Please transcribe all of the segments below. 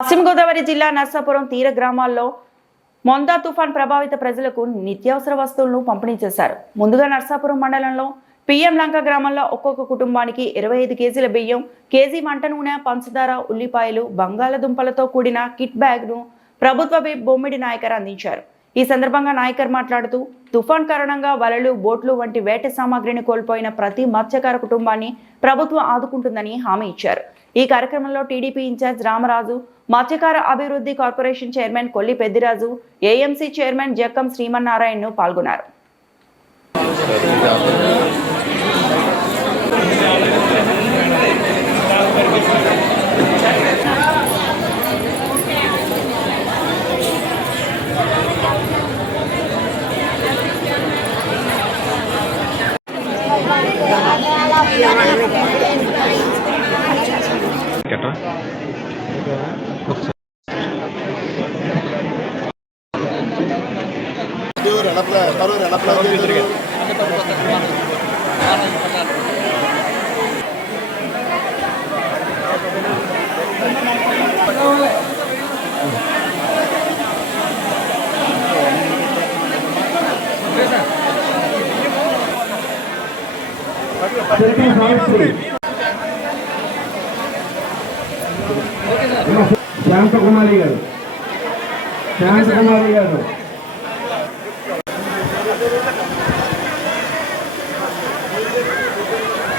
పశ్చిమ గోదావరి జిల్లా నర్సాపురం తీర గ్రామాల్లో మొందా తుఫాన్ ప్రభావిత ప్రజలకు నిత్యావసర వస్తువులను పంపిణీ చేశారు. ముందుగా నర్సాపురం మండలంలో పిఎం లంక గ్రామంలో ఒక్కొక్క కుటుంబానికి ఇరవై ఐదు కేజీల బియ్యం కేజీ వంట నూనె పంచదార ఉల్లిపాయలు బంగాళదుంపలతో కూడిన కిట్ బ్యాగ్ను ప్రభుత్వ బొమ్మిడి నాయకర్ అందించారు. ఈ సందర్భంగా నాయకర్ మాట్లాడుతూ తుఫాన్ కారణంగా వలలు బోట్లు వంటి వేట సామాగ్రిని కోల్పోయిన ప్రతి మత్స్యకార కుటుంబాన్ని ప్రభుత్వం ఆదుకుంటుందని హామీ ఇచ్చారు. ఈ కార్యక్రమంలో టీడీపీ ఇన్ఛార్జ్ రామరాజు మత్స్యకార అభివృద్ధి corporation chairman Kolli Peddiraju AMC chairman Jakkam శ్రీమన్నారాయణను పాల్గొన్నారు. శాంతకుమారి గారు శాంతకుమారి గారు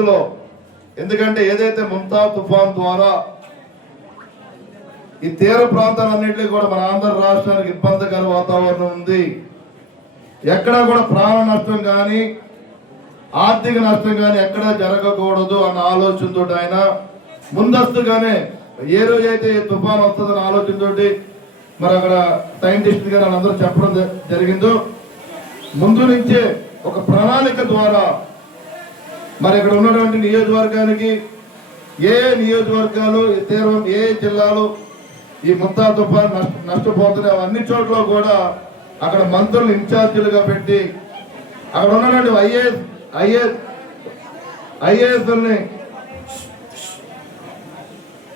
వయసులో ఎందుకంటే ఏదైతే ముంతా తుఫాన్ ద్వారా ఈ తీర ప్రాంతాలన్నింటినీ కూడా మన ఆంధ్ర రాష్ట్రానికి ఇబ్బందికర వాతావరణం ఉంది. ఎక్కడా కూడా ప్రాణ నష్టం కానీ ఆర్థిక నష్టం కానీ ఎక్కడా జరగకూడదు అన్న ఆలోచనతో ఆయన ముందస్తుగానే ఏ రోజైతే ఈ తుఫాన్ వస్తుందన్న ఆలోచనతోటి మరి అక్కడ సైంటిస్ట్ గారు అందరూ చెప్పడం జ- జరిగిందో ముందు నుంచే ఒక ప్రణాళిక ద్వారా మరి ఇక్కడ ఉన్నటువంటి నియోజకవర్గానికి ఏ నియోజకవర్గాలు తీరం ఏ జిల్లాలు ఈ ముత్తా తుఫాన్ నష్ట నష్టపోతున్నాయి అవన్నీ చోట్ల కూడా అక్కడ మంత్రులు ఇన్ఛార్జీలుగా పెట్టి అక్కడ ఉన్నటువంటి ఐఏఎస్ ఐఏఎస్ ఐఏఎస్ని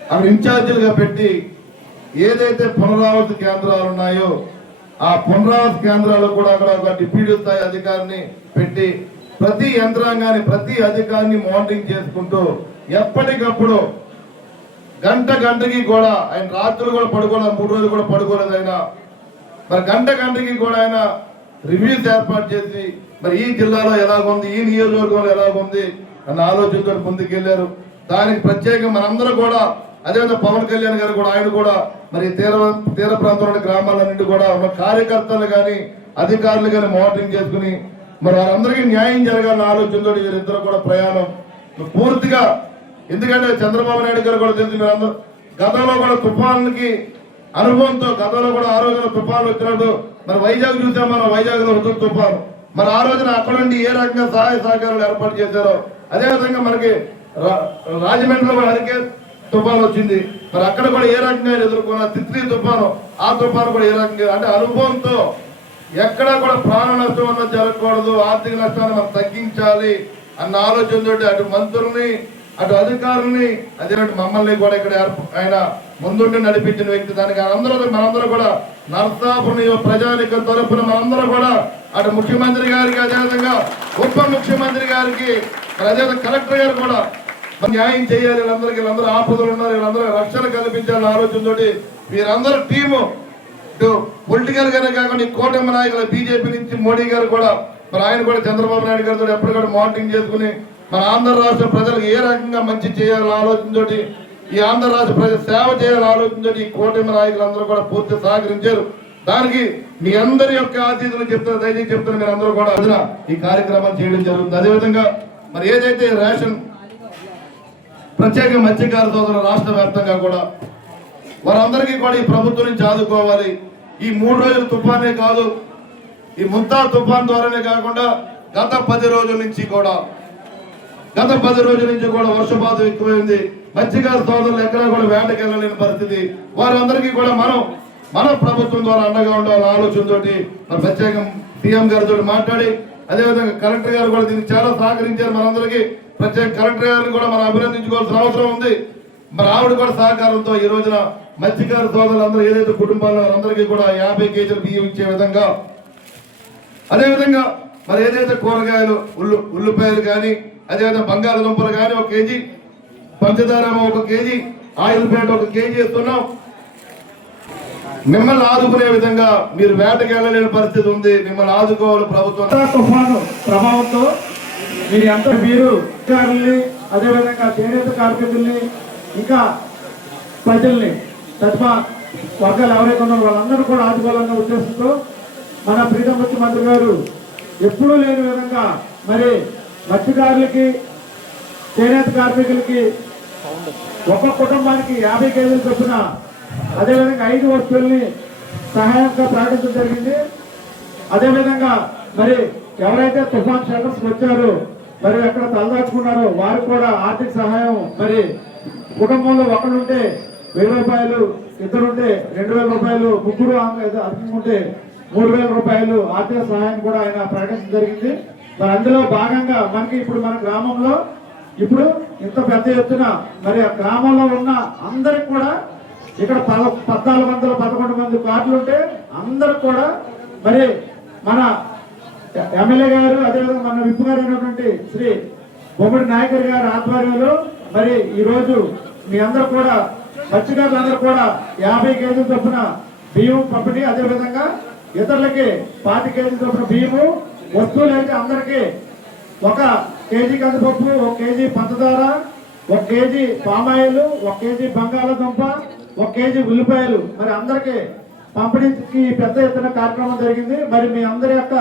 అక్కడ ఇన్ఛార్జీలుగా పెట్టి ఏదైతే పునరావృతి కేంద్రాలు ఉన్నాయో ఆ పునరావృతి కేంద్రాలు కూడా అక్కడ ఒక డిప్యూటీ స్థాయి అధికారిని పెట్టి ప్రతి యంత్రాంగాన్ని ప్రతి అధికారిని మానిటరింగ్ చేసుకుంటూ ఎప్పటికప్పుడు గంట గంటకి కూడా ఆయన రాత్రులు కూడా పడుకోలేదు మూడు రోజులు కూడా పడుకోలేదు ఆయన. మరి గంట గంటకి కూడా ఆయన రివ్యూస్ ఏర్పాటు చేసి మరి ఈ జిల్లాలో ఎలాగుంది ఈ నియోజకవర్గంలో ఎలాగుంది అన్న ఆలోచనతో ముందుకెళ్ళారు. దానికి ప్రత్యేకంగా మనందరూ కూడా అదేవిధంగా పవన్ కళ్యాణ్ గారు కూడా ఆయన కూడా మరి తీర తీర ప్రాంతంలోని గ్రామాలన్నింటి కూడా కార్యకర్తలు కానీ అధికారులు కానీ మానిటరింగ్ చేసుకుని మరి వారందరికీ న్యాయం జరగాలన్న ఆలోచనతో వీరిద్దరు కూడా ప్రయాణం పూర్తిగా. ఎందుకంటే చంద్రబాబు నాయుడు గారు కూడా తెలిసి మీరందరూ గతంలో కూడా తుఫాన్కి అనుభవంతో గతంలో కూడా ఆ రోజున తుఫాను వచ్చినప్పుడు మరి వైజాగ్ చూసాం మనం వైజాగ్లో తుఫాను. మరి ఆ రోజున అక్కడ నుండి ఏ రకంగా సహాయ సహకారాలు ఏర్పాటు చేశారో అదేవిధంగా మనకి రా- రాజమండ్రిలో కూడా హరికే తుఫాను వచ్చింది. మరి అక్కడ కూడా ఏ రకంగా ఎదుర్కొన్న తిత్లీ తుఫాను ఆ తుఫాను కూడా ఏ రకంగా అంటే అనుభవంతో ఎక్కడా కూడా ప్రాణ నష్టం అన్నది జరగకూడదు ఆర్థిక నష్టాన్ని మనం తగ్గించాలి అన్న ఆలోచనతో అటు మంత్రుల్ని అటు అధికారుల్ని అదే మమ్మల్ని కూడా ఇక్కడ ఆయన ముందుండి నడిపించిన వ్యక్తి దానికి అందరూ మనందరూ కూడా నర్సాపురం ప్రజానిక తరపున మనందరూ కూడా అటు ముఖ్యమంత్రి గారికి అదేవిధంగా ఉప ముఖ్యమంత్రి గారికి మరి అదేవిధంగా కలెక్టర్ గారు కూడా న్యాయం చేయాలి వీళ్ళందరికీ వీళ్ళందరూ ఆపదలు ఉన్నారు వీళ్ళందరూ రక్షణ కల్పించాలని ఆలోచనతోటి వీరందరూ టీము పొలిటికల్ గానే కాకుండా ఈ కూటమి నాయకుల బీజేపీ నుంచి మోడీ గారు కూడా మరి ఆయన కూడా చంద్రబాబు నాయుడు గారితో ఎప్పటికప్పుడు మానిటరింగ్ చేసుకుని మన ఆంధ్ర రాష్ట్ర ప్రజలకు ఏ రకంగా మంచి చేయాలని ఆలోచనతోటి ఈ ఆంధ్ర రాష్ట్ర ప్రజలు సేవ చేయాలని ఆలోచనతోటి ఈ కూటమి నాయకులందరూ కూడా పూర్తి సహకరించారు. దానికి మీ అందరి యొక్క ఆతీతులు చెప్తారు దయచేసి చెప్తారు మీరు అందరూ కూడా. వదిన ఈ కార్యక్రమాలు చేయడం జరుగుతుంది. అదేవిధంగా మరి ఏదైతే రేషన్ ప్రత్యేక మత్స్యకార సోదరులు రాష్ట్ర వ్యాప్తంగా కూడా వారందరికీ కూడా ఈ ప్రభుత్వం నుంచి ఆదుకోవాలి. ఈ మూడు రోజుల తుఫానే కాదు ఈ ముంతా తుఫాన్ ద్వారానే కాకుండా గత పది రోజుల నుంచి కూడా గత పది రోజుల నుంచి కూడా వర్షపాతం ఎక్కువైంది మత్స్యకార సోదరులు ఎక్కడా కూడా వేటకి వెళ్ళలేని పరిస్థితి. వారందరికీ కూడా మనం మన ప్రభుత్వం ద్వారా అండగా ఉండాలని ఆలోచనతోటి మన ప్రత్యేకం సీఎం గారితో మాట్లాడి అదేవిధంగా కలెక్టర్ గారు కూడా దీనికి చాలా సహకరించారు మనందరికీ. ప్రత్యేక కలెక్టర్ గారిని కూడా మనం అభినందించుకోవాల్సిన అవసరం ఉంది. మరి ఆవిడ కూడా సహకారంతో ఈ రోజున మత్స్యకారు సోదరులందరూ ఏదైతే కుటుంబాల్లో అందరికీ కూడా యాభై కేజీలు బియ్యం ఇచ్చే విధంగా అదేవిధంగా మరి ఏదైతే కూరగాయలు ఉల్లు ఉల్లిపాయలు కానీ అదేవిధంగా బంగాళదుంపలు కానీ ఒక కేజీ పంచదార ఒక కేజీ ఆయిల్ ప్యాట్ ఒక కేజీ ఇస్తున్నాం. మిమ్మల్ని ఆదుకునే విధంగా మీరు వేటకి వెళ్ళలేని పరిస్థితి ఉంది. మిమ్మల్ని ఆదుకోవాలి ప్రభుత్వం. తుఫాను ప్రభావంతో మీరు ఎంత మీరు అధికారుల్ని అదేవిధంగా చేనేత కార్మికుల్ని ఇంకా ప్రజల్ని తత్వ వర్గాలు ఎవరైతే ఉన్నారో వాళ్ళందరూ కూడా ఆదుకోవాలన్న ఉద్దేశంతో మన ప్రీతం ముఖ్యమంత్రి గారు ఎప్పుడూ లేని విధంగా మరి మత్స్యకారులకి చేనేత కార్మికులకి ఒక కుటుంబానికి యాభై కేజీలు చొప్పున అదేవిధంగా ఐదు వస్తువుల్ని సహాయంగా ప్రకటించడం జరిగింది. అదేవిధంగా మరి ఎవరైతే తుఫాన్ షెల్టర్స్ వచ్చారో మరి ఎక్కడ తలదాచుకున్నారో వారు కూడా ఆర్థిక సహాయం మరి కుటుంబంలో ఒకరుంటే వెయ్యి రూపాయలు ఇద్దరుంటే రెండు వేల రూపాయలు ముగ్గురు అధికంగా మూడు వేల రూపాయలు ఆర్థిక సహాయం కూడా ఆయన ప్రకటించడం జరిగింది. మరి అందులో భాగంగా మనకి ఇప్పుడు మన గ్రామంలో ఇప్పుడు ఇంత పెద్ద ఎత్తున మరి ఆ గ్రామంలో ఉన్న అందరికి కూడా ఇక్కడ పద- పద్నాలుగు వందల పదకొండు మంది కార్డులు ఉంటే అందరికి కూడా మరి మన ఎమ్మెల్యే గారు అదేవిధంగా మన విప్పు గారు అయినటువంటి శ్రీ బొమ్మడి నాయకర్ గారు ఆధ్వర్యంలో మరి ఈరోజు మీ అందరూ కూడా మత్స్యకారులు అందరూ కూడా యాభై కేజీల చొప్పున బియ్యం పంపిణీ. అదేవిధంగా ఇతరులకి పాతి కేజీల చొప్పున బియ్యము వస్తువులు అయితే అందరికీ ఒక కేజీ కందిపప్పు ఒక కేజీ పంచదార ఒక కేజీ పామాయిల్ ఒక కేజీ బంగాళాదుంప ఒక కేజీ ఉల్లిపాయలు. మరి అందరికీ పంపిణీకి పెద్ద ఎత్తున కార్యక్రమం జరిగింది. మరి మీ అందరి యొక్క